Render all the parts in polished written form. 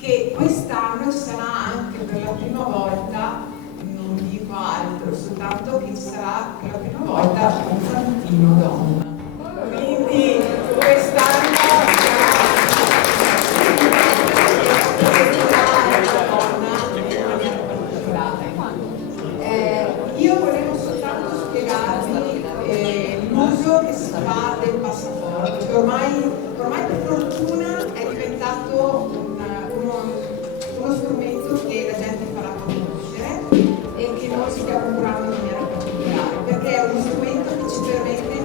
che quest'anno sarà anche per la prima volta, non dico altro, soltanto che sarà per la prima volta un fantino donna. Quindi quest'anno io volevo soltanto spiegarvi l'uso che si fa del passaporto, che ormai per fortuna è diventato uno strumento che la gente farà conoscere e che noi stiamo curando in maniera particolare, perché è uno strumento che ci permette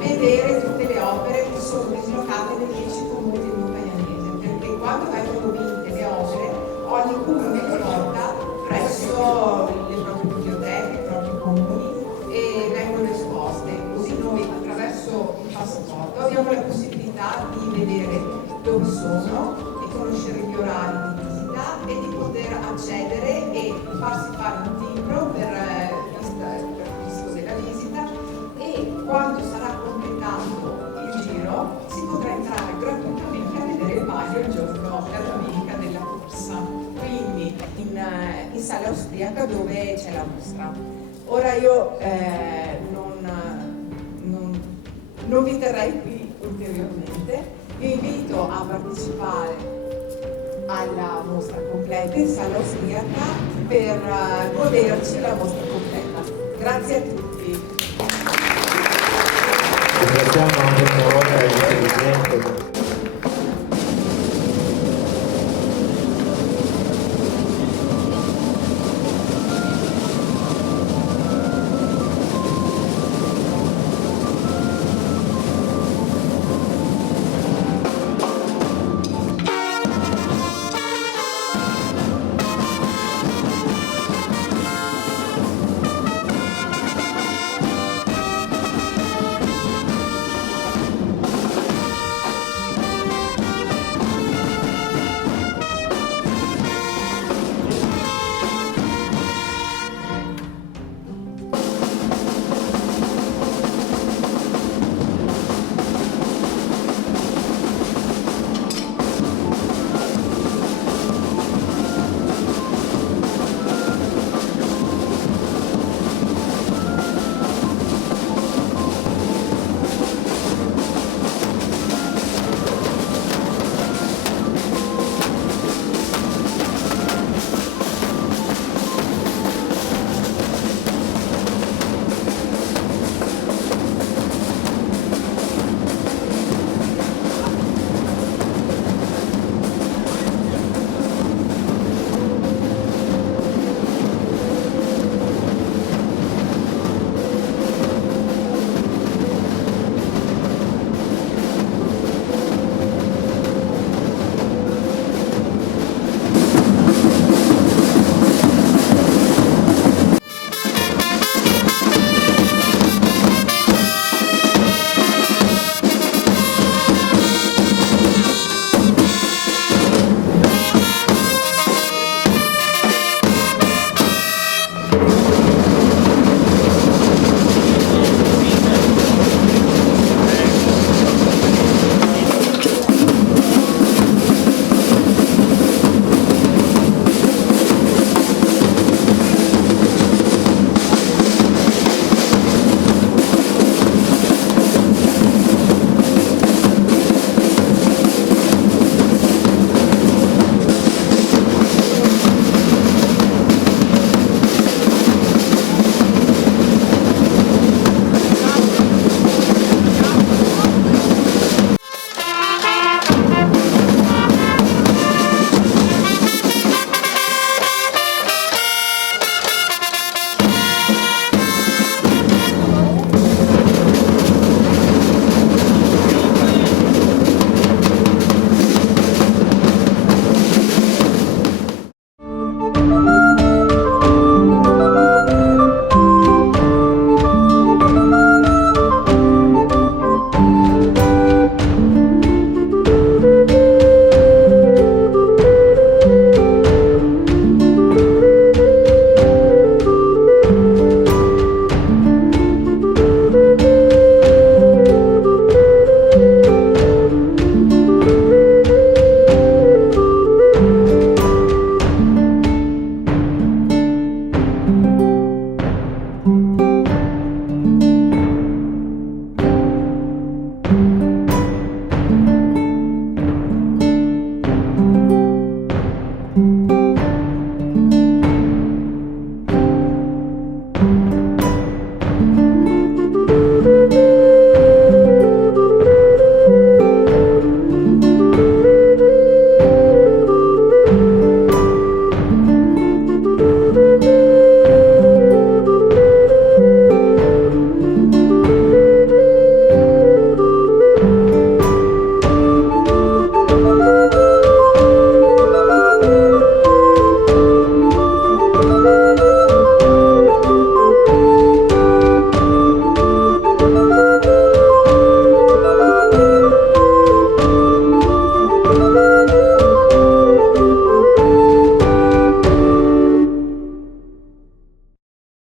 di vedere tutte le opere che sono dislocate nei 10 comuni di Montagnanese, perché quando vengono vinte le opere, ogni comune le porta presso le proprie biblioteche, i propri comuni e vengono esposte. Così noi attraverso il passaporto abbiamo la possibilità di vedere dove sono, di conoscere gli orari di visita e di poter accedere e farsi fare un timbro per l'acquisto della visita, e quando sarà completato il giro si potrà entrare gratuitamente a vedere il palio il giorno, la domenica della corsa, quindi in sala austriaca dove c'è la mostra. Ora io non vi terrei qui ulteriormente, vi invito a partecipare alla mostra completa in sala austriaca per goderci la mostra completa. Grazie a tutti.